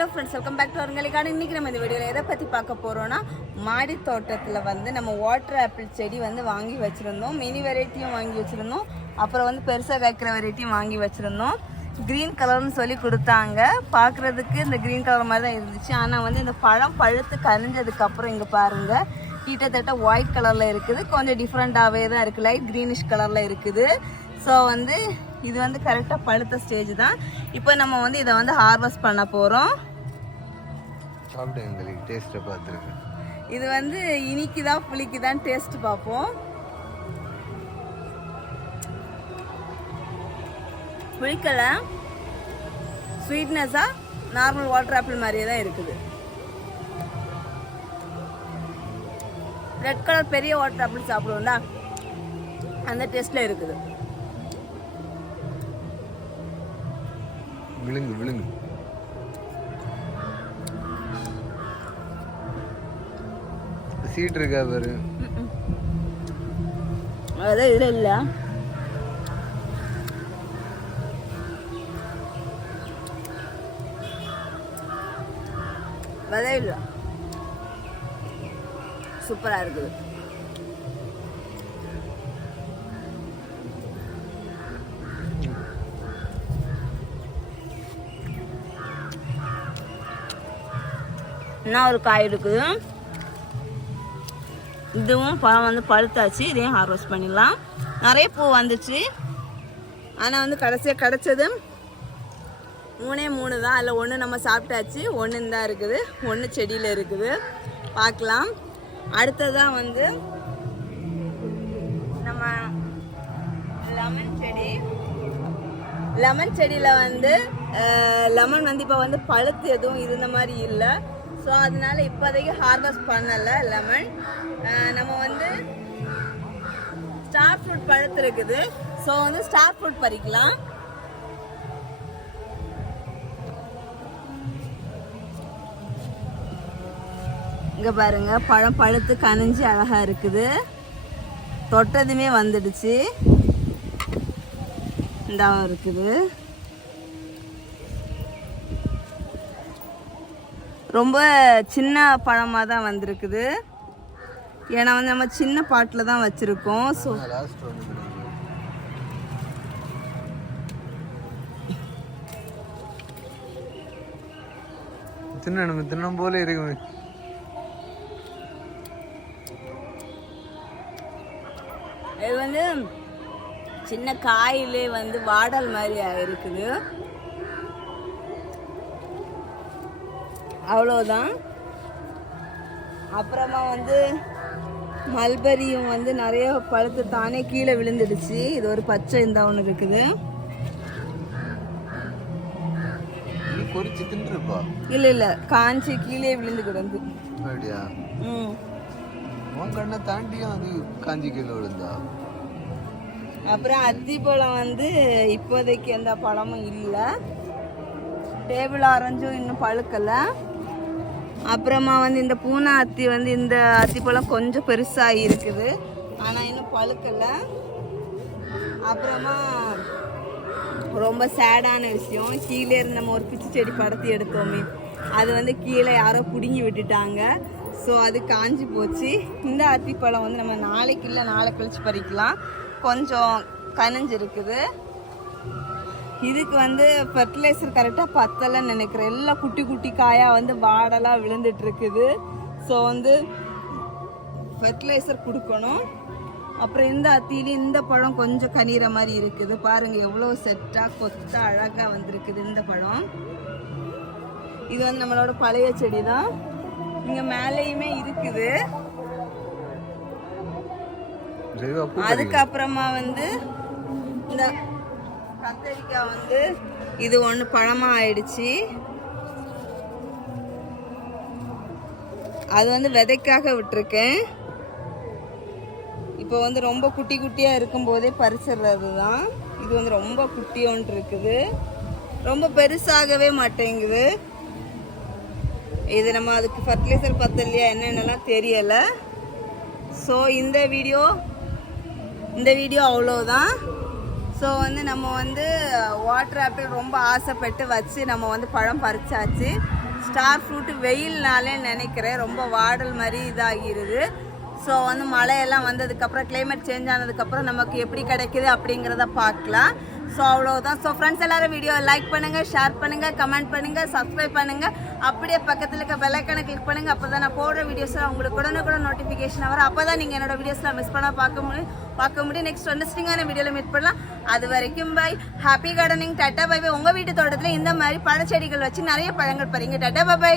Hello friends, welcome back to அவங்களுக்கான. இன்றைக்கி நம்ம இந்த வீடியோவில் எதை பற்றி பார்க்க போகிறோன்னா, மாடி தோட்டத்தில் வந்து நம்ம வாட்டர் ஆப்பிள் செடி வந்து வாங்கி வச்சுருந்தோம். மினி வெரைட்டியும் வாங்கி வச்சுருந்தோம், அப்புறம் வந்து பெருசாக காய்க்கிற வெரைட்டியும் வாங்கி வச்சுருந்தோம். க்ரீன் கலர்னு சொல்லி கொடுத்தாங்க. பார்க்குறதுக்கு இந்த க்ரீன் கலர் மாதிரி தான் இருந்துச்சு. ஆனால் வந்து இந்த பழம் பழுத்து கனிஞ்சதுக்கப்புறம் இங்கே பாருங்கள், கிட்டத்தட்ட ஒயிட் கலரில் இருக்குது. கொஞ்சம் டிஃப்ரெண்ட்டாகவே தான் இருக்குது, லைட் க்ரீனிஷ் கலரில் இருக்குது. ஸோ வந்து இது வந்து கரெக்டாக பழுத்த ஸ்டேஜ் தான். இப்போ நம்ம வந்து இதை வந்து ஹார்வெஸ்ட் பண்ண போகிறோம். டேஸ்ட்டை பார்த்துருக்கேன். இது வந்து இனிக்குதா புளிக்குதான் டேஸ்ட் பார்ப்போம். புளிக்கல, ஸ்வீட்னஸாக நார்மல் வாட்டர் ஆப்பிள் மாதிரியே தான் இருக்குது. ரெட் கலர் பெரிய வாட்டர் ஆப்பிள் சாப்பிடுவோம்ல, அந்த டேஸ்ட்டில் இருக்குது. விழுங்கு விழுங்கு. சீட் இருக்கா பாரு. அதான் இதில் இல்லை. விதை இல்லை. சூப்பராக இருக்குது. இன்னும் ஒரு காய் இருக்குது. இதுவும் பழம் வந்து பழுத்தாச்சு. இதையும் ஹார்வெஸ்ட் பண்ணிடலாம். நிறைய பூ வந்துச்சு, ஆனால் வந்து கடைசியாக கிடச்சது 3 தான். அதில் 1 நம்ம சாப்பிட்டாச்சு, 1 தான் இருக்குது, 1 செடியில் இருக்குது. பார்க்கலாம். அடுத்ததான் வந்து நம்ம லெமன் செடி. லெமன் செடியில் வந்து லெமன் வந்து இப்போ வந்து பழுத்து எதுவும் இருந்த மாதிரி இல்லை. ஸோ அதனால இப்போதைக்கு ஹார்வெஸ்ட் பண்ணலை லெமன். நம்ம வந்து ஸ்டார் ஃப்ரூட் பழுத்து இருக்குது. ஸோ வந்து ஸ்டார் ஃப்ரூட் பறிக்கலாம். இங்கே பாருங்க, பழம் பழுத்து கனிஞ்சு அழகாக இருக்குது. தொட்டதுமே வந்துடுச்சு. இந்தாவும் இருக்குது. ரொம்ப சின்ன பழமாக தான் வந்திருக்குது. ஏன்னா வந்து நம்ம சின்ன பாட்டில் தான் வச்சுருக்கோம். ஸோ தின்ன போல இருக்கு. இது வந்து சின்ன காயிலே வந்து வாடல் மாதிரி இருக்குது. அவ்வளோதான். அப்புறமா வந்து மல்பரியும் வந்து நிறைய பழுத்து தானே கீழே விழுந்துடுச்சு. இது ஒரு பச்சை இந்த ஒன்று இருக்குது. இல்லை இல்லை, காஞ்சி கீழே விழுந்து கிடந்து. தாண்டியும் அது காஞ்சி கீழே விழுந்தா. அப்புறம் அத்திப்பழம் வந்து இப்போதைக்கு எந்த பழமும் இல்லை. டேபிள் ஆரஞ்சும் இன்னும் பழுக்கலை. அப்புறமா வந்து இந்த பூனா அத்தி வந்து இந்த அத்திப்பழம் கொஞ்சம் பெருசாக இருக்குது, ஆனால் இன்னும் பழுக்கலை. அப்புறமா ரொம்ப சேடான விஷயம், கீழே இருந்து நம்ம ஒரு பிச்சு செடி படத்தி எடுத்தோமே, அது வந்து கீழே யாரோ பிடுங்கி விட்டுட்டாங்க. ஸோ அது காஞ்சி போச்சு. இந்த அத்திப்பழம் வந்து நம்ம நாளைக்கு இல்லை நாளை கழிச்சு பறிக்கலாம். கொஞ்சம் கனிஞ்சு இருக்குது. இதுக்கு வந்து ஃபெர்டிலைசர் கரெக்டாக பத்தலைன்னு நினைக்கிறேன். எல்லாம் குட்டி குட்டி காயாக வந்து வாடலாக விழுந்துட்டு இருக்குது. ஸோ வந்து ஃபெர்டிலைசர் கொடுக்கணும். அப்புறம் இந்த அத்தியிலையும் இந்த பழம் கொஞ்சம் கனிகிற மாதிரி இருக்குது. பாருங்கள் எவ்வளோ செட்டாக கொத்த அழகாக வந்திருக்குது இந்த பழம். இது வந்து நம்மளோட பழைய செடி தான். இங்கே மேலேயுமே இருக்குது. அதுக்கப்புறமா வந்து இந்த கத்தரிக்காய் வந்து இது ஒன்று பழமாக ஆயிடுச்சு. அது வந்து விதைக்காக விட்டுருக்கேன். இப்போ வந்து ரொம்ப குட்டி குட்டியாக இருக்கும்போதே பறிச்சிடுறது தான். இது வந்து ரொம்ப குட்டியோன்று இருக்குது, ரொம்ப பெருசாகவே மாட்டேங்குது. இது நம்ம அதுக்கு ஃபர்டிலைசர் பத்தலையா என்னென்னலாம் தெரியலை. ஸோ இந்த வீடியோ அவ்வளோதான். ஸோ நம்ம வாட்டர் ஆப்பிள் ரொம்ப ஆசைப்பட்டு வச்சு நம்ம பழம் பறிச்சாச்சு. ஸ்டார் ஃப்ரூட்டு வெயில்னாலே நினைக்கிறேன் ரொம்ப வாடல் மாதிரி இதாகிருது. ஸோ வந்து மழையெல்லாம் வந்ததுக்கப்புறம் கிளைமேட் சேஞ்ச் ஆனதுக்கப்புறம் நமக்கு எப்படி கிடைக்குது அப்படிங்கிறத பார்க்கலாம். ஸோ அவ்வளோதான். ஸோ ஃப்ரெண்ட்ஸ் எல்லாரும் வீடியோ லைக் பண்ணுங்கள், ஷேர் பண்ணுங்கள், கமெண்ட் பண்ணுங்கள், சப்ஸ்கிரைப் பண்ணுங்கள். அப்படியே பக்கத்தில் இருக்க பெல் ஐக்கானை கிளிக் பண்ணுங்கள். அப்போ தான் நான் போடுற வீடியோஸ்லாம் உங்களுக்கு உடனுக்குடன் நோட்டிஃபிகேஷன் வரும். அப்போ தான் நீங்கள் என்னோட வீடியோஸ்லாம் மிஸ் பண்ணால் பார்க்க முடியும். நெக்ஸ்ட் இன்ட்ரெஸ்டிங்கான வீடியோவில் மீட் பண்ணலாம். அது வரைக்கும் பை. Happy gardening. டாட்டா பை பை. உங்கள் வீட்டு தோட்டத்தில் இந்த மாதிரி பழச்செடிகள் வச்சு நிறைய பழங்கள் பறிங்க. Tata bye by.